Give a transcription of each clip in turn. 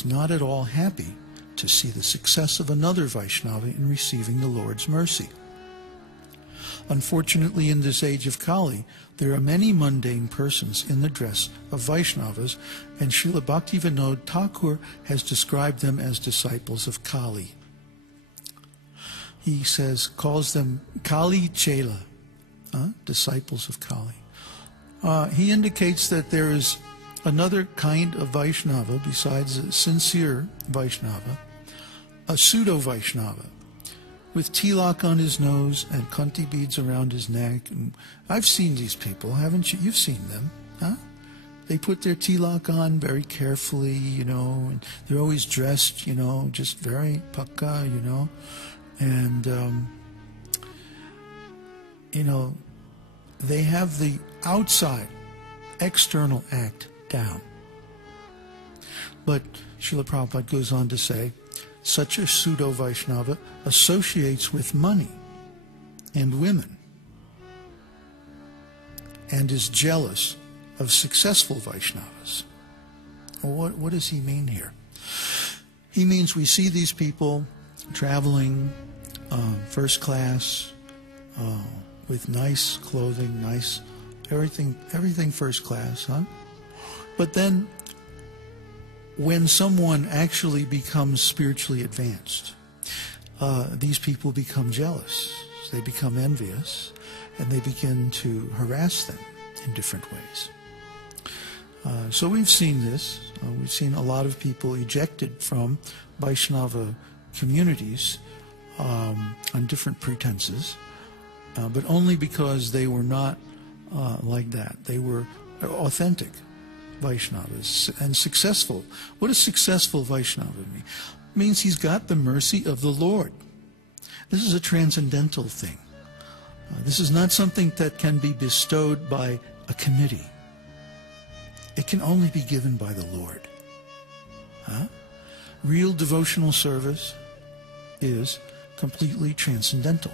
is not at all happy to see the success of another Vaishnava in receiving the Lord's mercy. Unfortunately, in this age of Kali, there are many mundane persons in the dress of Vaishnavas, and Srila Bhaktivinoda Thakur has described them as disciples of Kali. He calls them Kali Chela, disciples of Kali. He indicates that there is another kind of Vaishnava besides a sincere Vaishnava, a pseudo-Vaishnava, with tilak on his nose and kanti beads around his neck. And I've seen these people, haven't you? You've seen them, huh? They put their tilak on very carefully, and they're always dressed, just very pakka, and, they have the outside, external act down. But Srila Prabhupada goes on to say, such a pseudo-Vaishnava associates with money and women and is jealous of successful Vaishnavas. Well, what does he mean here? He means we see these people traveling first class, with nice clothing, nice everything first class, huh? But then when someone actually becomes spiritually advanced, these people become jealous, they become envious, and they begin to harass them in different ways. So we've seen this. We've seen a lot of people ejected from Vaishnava communities on different pretenses, but only because they were not like that. They were authentic Vaishnavas and successful. What does successful Vaishnava mean? It means he's got the mercy of the Lord. This is a transcendental thing. This is not something that can be bestowed by a committee. It can only be given by the Lord. Real devotional service is completely transcendental.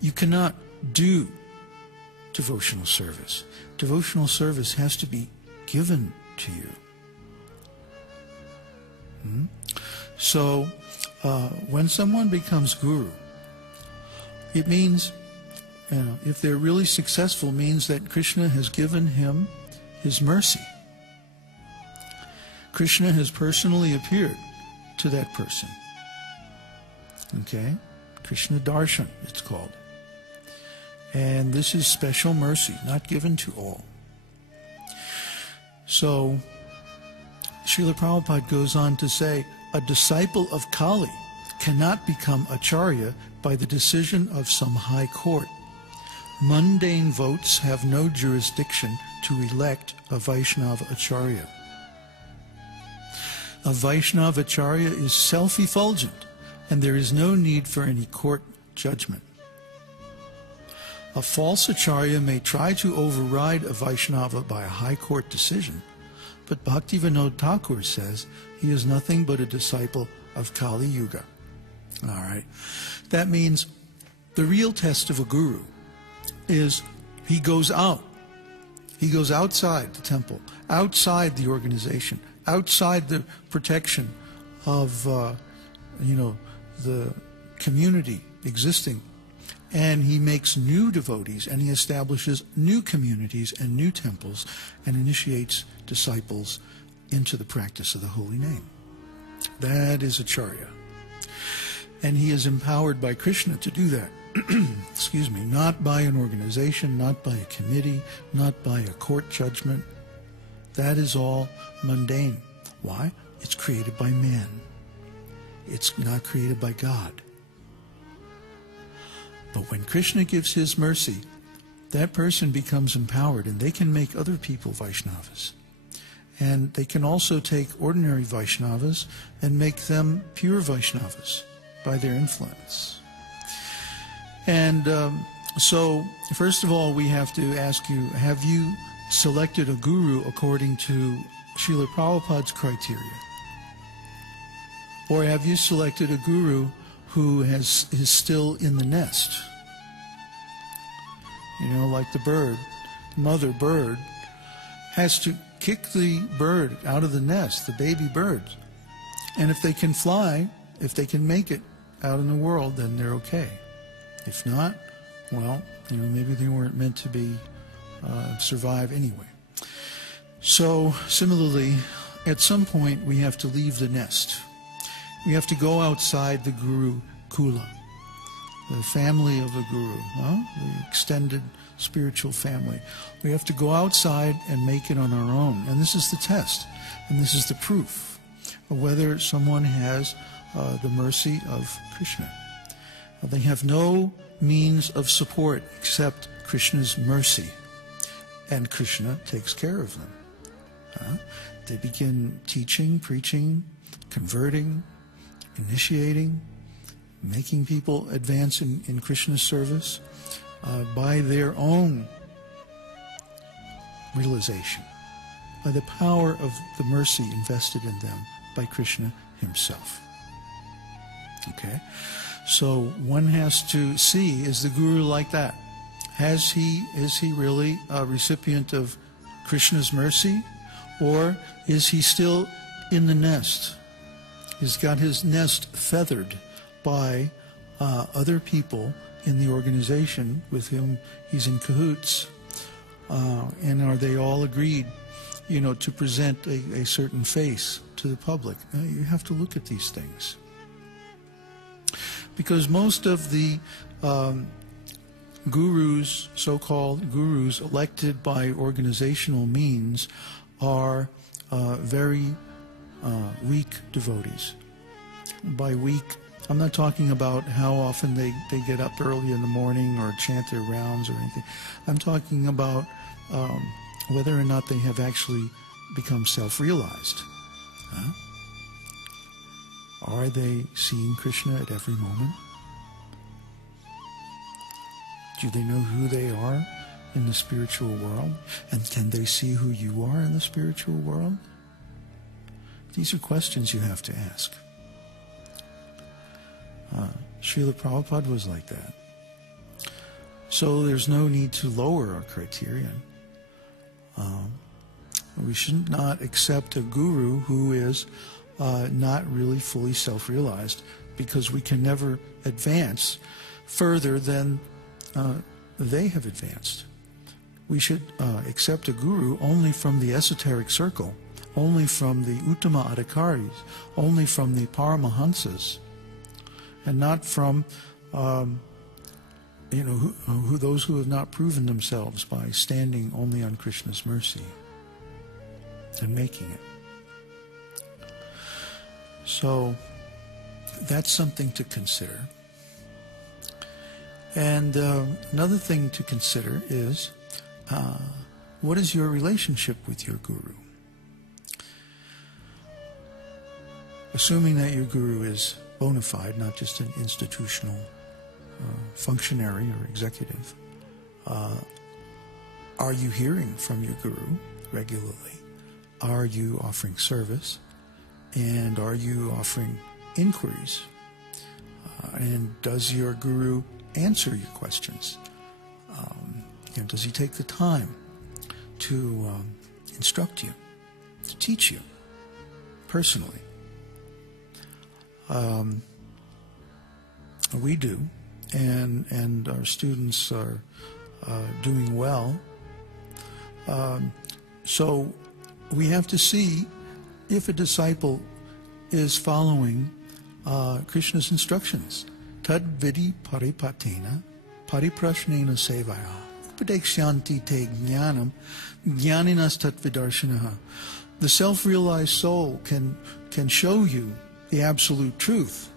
You cannot do devotional service. Devotional service has to be given to you. So, when someone becomes guru, it means, if they're really successful, means that Krishna has given him his mercy. Krishna has personally appeared to that person. Okay? Krishna Darshan, it's called. And this is special mercy, not given to all. So, Srila Prabhupada goes on to say, a disciple of Kali cannot become acharya by the decision of some high court. Mundane votes have no jurisdiction to elect a Vaishnava acharya. A Vaishnava acharya is self-effulgent, and there is no need for any court judgment. A false acharya may try to override a Vaishnava by a high court decision, but Bhaktivinoda Thakur says he is nothing but a disciple of Kali Yuga. All right. That means the real test of a guru is he goes out. He goes outside the temple, outside the organization, outside the protection of, the community existing. And he makes new devotees, and he establishes new communities and new temples, and initiates disciples into the practice of the holy name. That is acharya. And he is empowered by Krishna to do that. Excuse me, not by an organization, not by a committee, not by a court judgment. That is all mundane. Why? It's created by man. It's not created by God. But when Krishna gives his mercy, that person becomes empowered, and they can make other people Vaishnavas. And they can also take ordinary Vaishnavas and make them pure Vaishnavas by their influence. And so, first of all, we have to ask you, have you selected a guru according to Srila Prabhupada's criteria? Or have you selected a guru who is still in the nest? Like the bird, mother bird has to kick the bird out of the nest, the baby birds. And if they can fly, if they can make it out in the world, then they're okay. If not, well, maybe they weren't meant to be survive anyway. So similarly, at some point we have to leave the nest. We have to go outside the Guru Kula, the family of the Guru, the extended spiritual family. We have to go outside and make it on our own. And this is the test, and this is the proof of whether someone has the mercy of Krishna. They have no means of support except Krishna's mercy, and Krishna takes care of them. They begin teaching, preaching, converting, initiating, making people advance in Krishna's service by their own realization, by the power of the mercy invested in them by Krishna himself. Okay? So one has to see, is the Guru like that? Is he really a recipient of Krishna's mercy? Or is he still in the nest? He's got his nest feathered by other people in the organization with whom he's in cahoots. And are they all agreed, to present a certain face to the public? You have to look at these things. Because most of the gurus, so-called gurus, elected by organizational means are very weak devotees. By weak, I'm not talking about how often they get up early in the morning or chant their rounds or anything. I'm talking about whether or not they have actually become self-realized. Are they seeing Krishna at every moment? Do they know who they are in the spiritual world? And can they see who you are in the spiritual world? These are questions you have to ask. Srila Prabhupada was like that. So there's no need to lower our criterion. We should not accept a guru who is not really fully self-realized, because we can never advance further than they have advanced. We should accept a guru only from the esoteric circle, only from the Uttama Adhikaris, only from the Paramahansas, and not from those who have not proven themselves by standing only on Krishna's mercy and making it. So that's something to consider. And another thing to consider is, what is your relationship with your guru? Assuming that your guru is bona fide, not just an institutional functionary or executive, are you hearing from your guru regularly? Are you offering service? And are you offering inquiries? And does your guru answer your questions? Does he take the time to instruct you, to teach you personally? We do, and our students are doing well. So we have to see if a disciple is following Krishna's instructions. Tad vidi paripatena pariprashnena sevaya upadekshanti te jnanam jnaninas tat vidarshanaha. The self-realized soul can show you the absolute truth.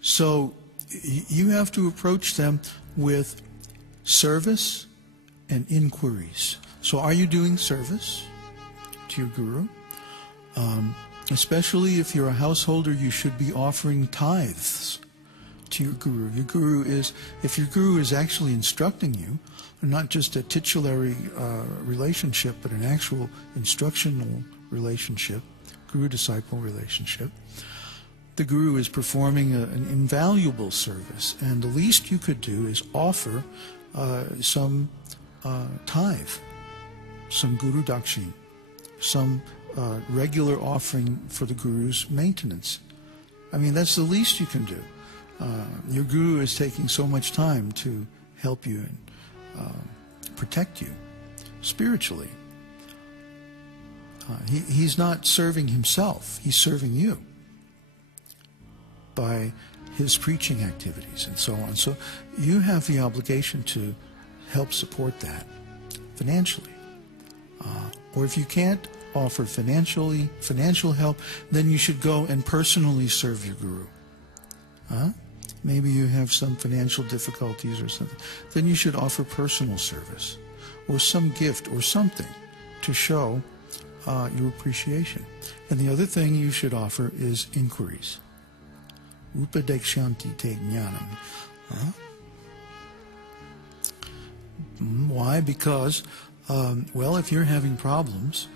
So you have to approach them with service and inquiries. So are you doing service to your guru? Especially if you're a householder, you should be offering tithes to your guru. If your guru is actually instructing you, not just a titulary relationship, but an actual instructional relationship, guru-disciple relationship, the guru is performing an invaluable service, and the least you could do is offer some tithe some Guru Dakshin, some regular offering for the Guru's maintenance. I mean, that's the least you can do. Your Guru is taking so much time to help you and protect you spiritually. He's not serving himself, he's serving you by his preaching activities and so on. So you have the obligation to help support that financially. Or if you can't offer financial help, then you should go and personally serve your Guru. Maybe you have some financial difficulties or something. Then you should offer personal service or some gift or something to show your appreciation. And the other thing you should offer is inquiries. Upadekshanti te jnanam. Why? Because, well, if you're having problems,